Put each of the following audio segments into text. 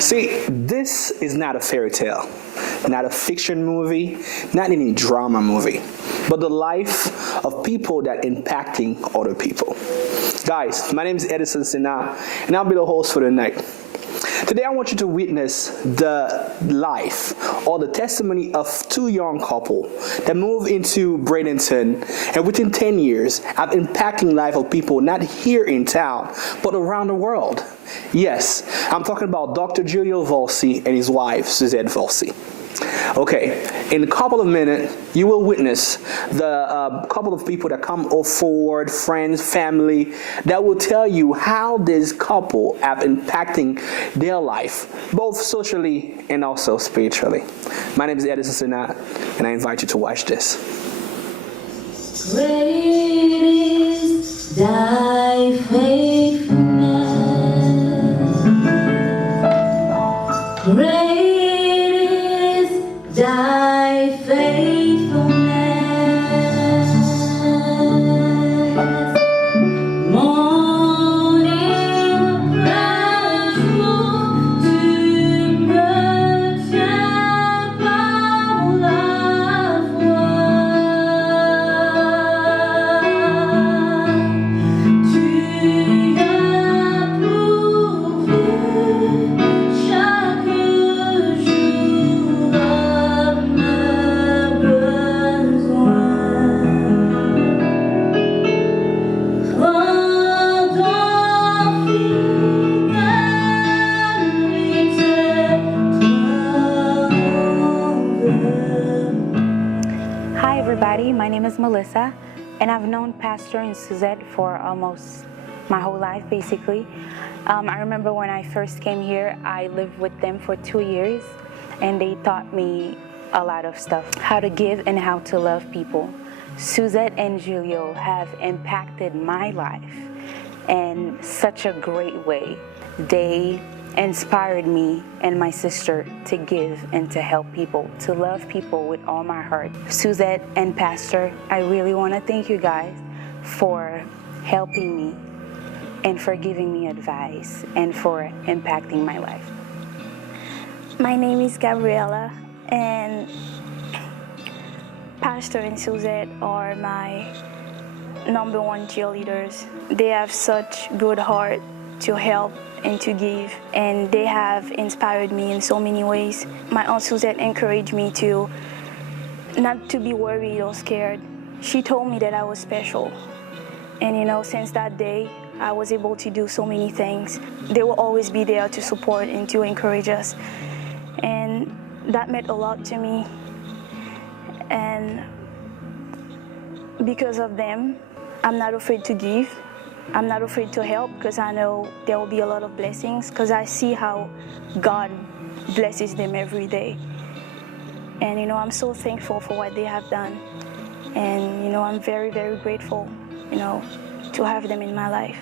See, this is not a fairy tale, not a fiction movie, not any drama movie, but the life of people that impacting other people. Guys, my name is Edison Sina, and I'll be the host for the night. Today I want you to witness the life or the testimony of two young couple that moved into Bradenton, and within 10 years have impacting life of people not here in town but around the world. Yes, I'm talking about Dr. Julio Volcy and his wife Suzette Volcy. Okay, in a couple of minutes, you will witness the couple of people that come forward, friends, family, that will tell you how this couple have impacting their life, both socially and also spiritually. My name is Edison Sinat, and I invite you to watch this. Great is thy faithfulness. Great thy faithfulness, morning fresh to worship our loved one, to Hi everybody, my name is Melissa, and I've known Pastor and Suzette for almost my whole life basically. I remember when I first came here, I lived with them for 2 years, and they taught me a lot of stuff, how to give and how to love people. Suzette and Julio have impacted my life in such a great way. They inspired me and my sister to give and to help people, to love people with all my heart. Suzette and Pastor, I really want to thank you guys for helping me and for giving me advice and for impacting my life. My name is Gabriella, and Pastor and Suzette are my #1 cheerleaders. They have such good heart to help and to give, and they have inspired me in so many ways. My Aunt Suzette encouraged me to not to be worried or scared. She told me that I was special, and since that day I was able to do so many things. They will always be there to support and to encourage us, and that meant a lot to me. And because of them, I'm not afraid to give. I'm not afraid to help, because I know there will be a lot of blessings, because I see how God blesses them every day. And I'm so thankful for what they have done. And I'm very, very grateful, to have them in my life.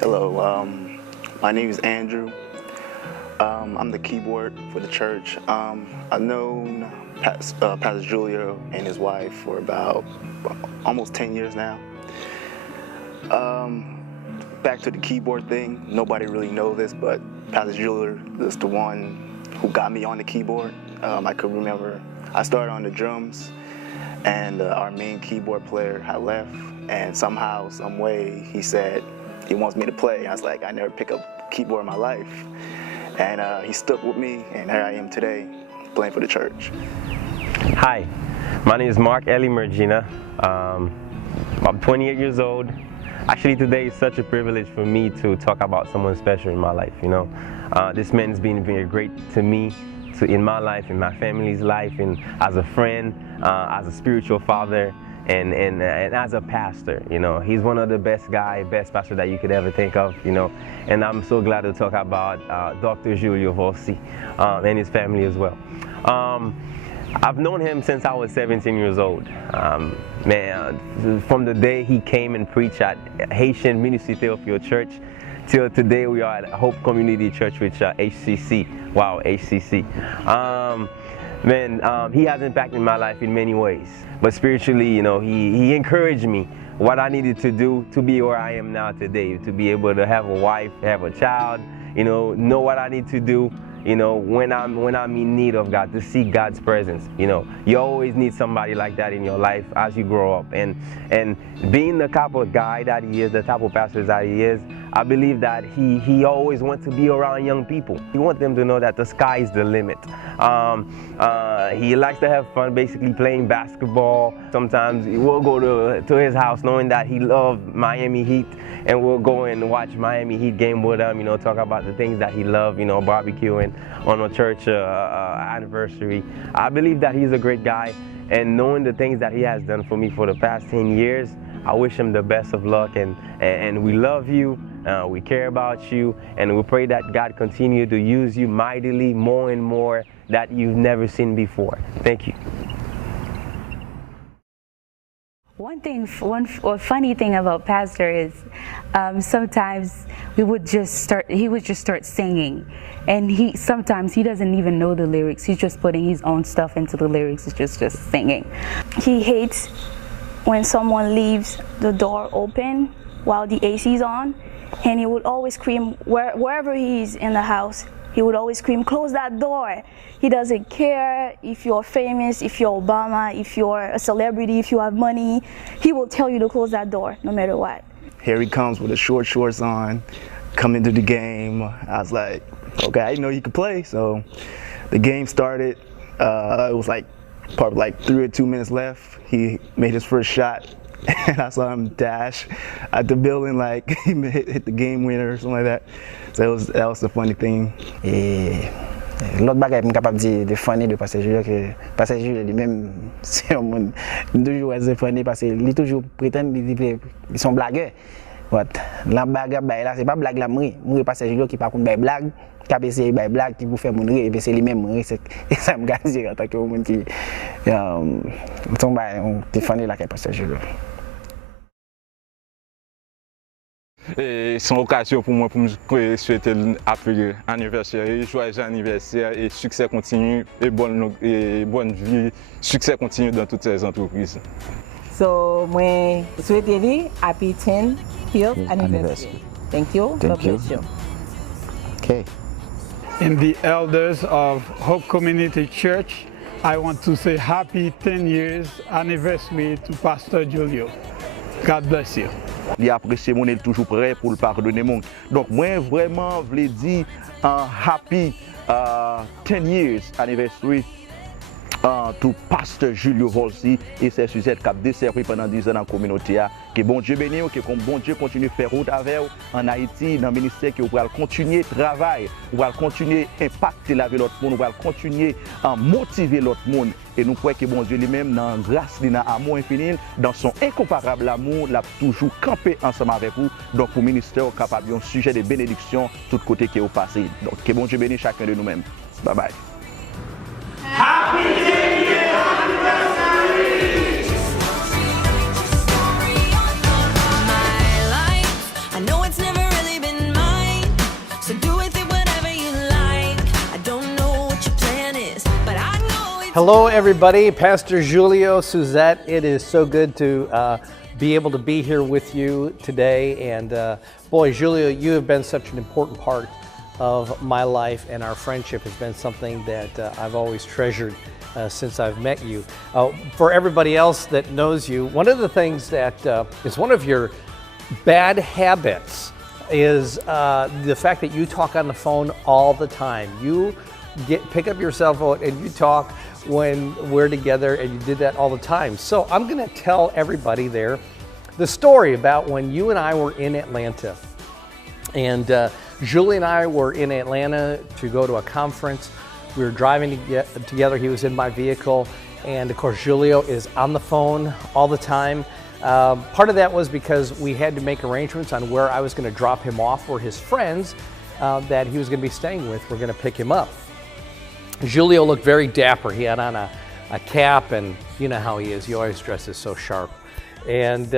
Hello, my name is Andrew. I'm the keyboard for the church. I've known Pastor Julio and his wife for about almost 10 years now. Back to the keyboard thing, nobody really knows this, but Pastor Julio is the one who got me on the keyboard. I could remember I started on the drums, and our main keyboard player had left, and somehow, some way, he said he wants me to play. I was like, I never pick up a keyboard in my life. And he stuck with me, and here I am today, playing for the church. Hi, my name is Mark Eli Mergina. I'm 28 years old. Actually, today is such a privilege for me to talk about someone special in my life, you know. This man's been very great to me, in my life, in my family's life, and as a friend, as a spiritual father, and as a pastor, you know. He's one of the best pastor that you could ever think of, you know. And I'm so glad to talk about Dr. Julio Volcy and his family as well. I've known him since I was 17 years old. Man, from the day he came and preached at Haitian Ministry Theophile Church till today we are at Hope Community Church with HCC. Wow, HCC. Man, he has impacted my life in many ways. But spiritually, you know, he encouraged me what I needed to do to be where I am now today, to be able to have a wife, have a child, you know what I need to do. You know, when I'm in need of God, to seek God's presence. You know, you always need somebody like that in your life as you grow up. And being the type of guy that he is, the type of pastor that he is, I believe that he always wants to be around young people. He wants them to know that the sky is the limit. He likes to have fun, basically playing basketball. Sometimes we'll go to his house knowing that he loves Miami Heat, and we'll go and watch Miami Heat game with him, you know, talk about the things that he loves, you know, barbecuing on a church anniversary. I believe that he's a great guy, and knowing the things that he has done for me for the past 10 years, I wish him the best of luck, and we love you, we care about you, and we pray that God continue to use you mightily more and more that you've never seen before. Thank you. One funny thing about Pastor is sometimes he would just start singing, and sometimes he doesn't even know the lyrics. He's just putting his own stuff into the lyrics. It's just singing. He hates when someone leaves the door open while the AC is on, and he would always scream wherever he is in the house. He would always scream, "Close that door." He doesn't care if you're famous, if you're Obama, if you're a celebrity, if you have money. He will tell you to close that door no matter what. Here he comes with his shorts on, coming to the game. I was like, okay, I didn't know he could play. So the game started. It was like probably like 3 or 2 minutes left. He made his first shot, and I saw him dash at the building like he hit the game winner or something like that. So that was the funny thing. L'autre bagage que je suis capable de funny de Pasteur Julio, que Pasteur Julio lui-même, c'est un monde toujours assez funny parce qu'il toujours prétend qu'ils sont blagueurs. La blague là, c'est pas blague là, moi Pasteur Julio qui par contre blague, qui a essayé de blague qui pour faire mon rire, et puis c'est lui-même c'est ça me gagne en tant que monde qui sont funny là que Pasteur Julio. C'est une occasion pour moi pour me souhaiter un anniversaire, joyeux anniversaire et succès continu et bonne vie, succès continu dans toutes ces entreprises. So, moi souhaiter lui happy 10th anniversary. Thank you. God bless you. Okay. In the elders of Hope Community Church, I want to say happy 10 years anniversary to Pastor Julio. God bless you. Il apprécie mon, il est toujours prêt pour le pardonner mon. Donc moi vraiment voulais dire un happy 10 years anniversary to Pastor Julio Volcy et c'est Suzette qui a desservi pendant 10 ans dans la communauté. Que bon Dieu bénisse, que bon Dieu continue à faire route avec vous en Haïti, dans le ministère, que vous allez continuer à travailler, vous allez continuer à impacter la vie de l'autre monde, vous allez continuer à motiver l'autre monde. Et nous croyons que bon Dieu lui-même, dans la grâce, dans l'amour infini, dans son incomparable amour, l'a toujours campé ensemble avec vous. Donc, pour le ministère, capable un sujet de bénédiction, tout côté qui est au passé. Donc, que bon Dieu bénisse chacun de nous-mêmes. Bye bye. Happy 10 years anniversary! My life, I know it's never really been mine, so do with it whatever you like. I don't know what your plan is, but I know it's... Hello everybody, Pastor Julio, Suzette. It is so good to be able to be here with you today. And boy, Julio, you have been such an important part of my life, and our friendship has been something that I've always treasured since I've met you. For everybody else that knows you, one of the things that is one of your bad habits is the fact that you talk on the phone all the time. You pick up your cell phone and you talk when we're together, and you did that all the time. So I'm gonna tell everybody there the story about when you and I were in Atlanta. And Julie and I were in Atlanta to go to a conference. We were driving together. He was in my vehicle. And of course, Julio is on the phone all the time. Part of that was because we had to make arrangements on where I was going to drop him off, where his friends that he was going to be staying with were going to pick him up. Julio looked very dapper. He had on a cap, and you know how he is. He always dresses so sharp. And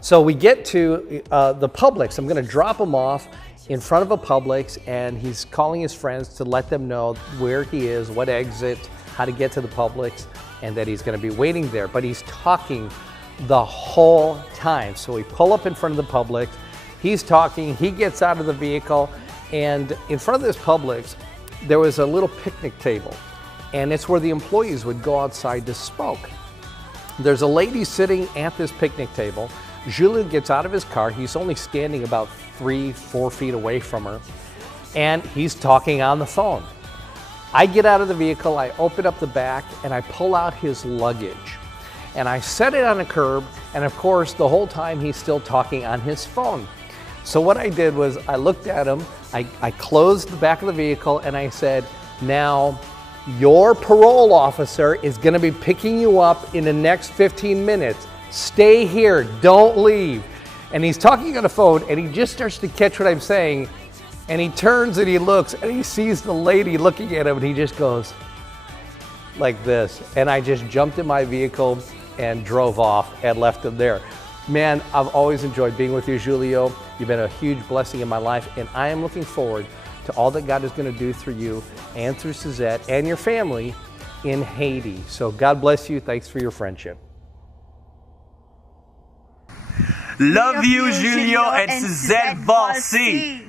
so we get to the Publix. I'm going to drop him off in front of a Publix, and he's calling his friends to let them know where he is, what exit, how to get to the Publix, and that he's going to be waiting there. But he's talking the whole time. So we pull up in front of the Publix. He's talking. He gets out of the vehicle, and in front of this Publix, there was a little picnic table, and it's where the employees would go outside to smoke. There's a lady sitting at this picnic table. Julio gets out of his car. He's only standing about 3-4 feet away from her, and he's talking on the phone. I get out of the vehicle, I open up the back, and I pull out his luggage. And I set it on a curb, and of course, the whole time he's still talking on his phone. So what I did was I looked at him, I closed the back of the vehicle, and I said, now, your parole officer is going to be picking you up in the next 15 minutes. Stay here, don't leave. And he's talking on the phone, and he just starts to catch what I'm saying, and he turns and he looks, and he sees the lady looking at him, and he just goes like this. And I just jumped in my vehicle and drove off and left him there. Man, I've always enjoyed being with you, Julio. You've been a huge blessing in my life, and I am looking forward to all that God is going to do through you and through Suzette and your family in Haiti. So God bless you. Thanks for your friendship. Love you, Julio and Suzette Volcy.